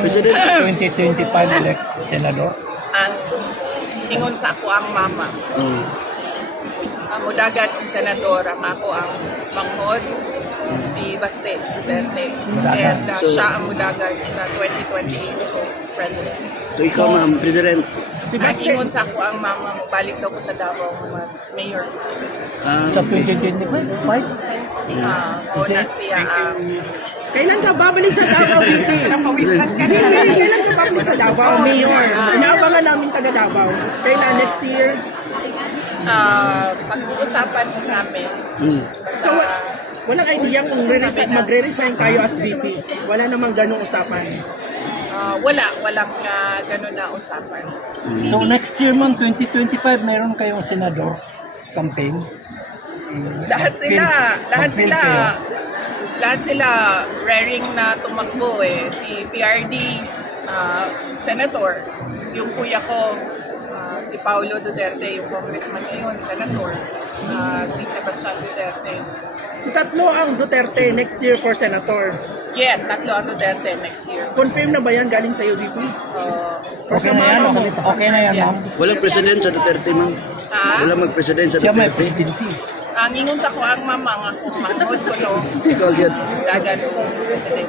President. 2025 elect senador. Ang ingon sa ako ang mama. Mm. Ang mudagan ang senador, ang ako ang manghod, si Baste Duterte. Mudagan. And So- siya ang mudagan sa 2028 ko president. So ikaw ma'am, President. Ang ingon sa ako ang mama, balik daw ko sa Davao, mayor. Sa 2025? O na siya ang Kailan ka babalik sa Davao, Beauty? Kailan ka babalik sa Davao, Mayor? Inaabangan namin taga Davao. Kailan? Next year? pag-uusapan namin. Mm. So, walang idea kung magre-resign tayo as VP. Wala namang ganong usapan. Walang ganun na usapan. So next year man, 2025, mayroon kayong senador campaign. Lahat Mag-field kayo. sila raring na tumakbo eh. Si PRD, senator. Yung kuya ko, si Paulo Duterte, yung congressman ngayon, senator. Si Sebastian Duterte. So, tatlo ang Duterte next year for Senator. Yes, tatlo ang Duterte next year. Confirm na ba yan galing sa'yo, VP? Okay na yan, okay na yan, ma'am. Walang president sa Duterte ma'am. Ha? Walang mag-president sa Siya may Duterte. presidente. Ang ingon sa ko ang mama nga kung manghod ko no, Ikaw agad. dagan ko president.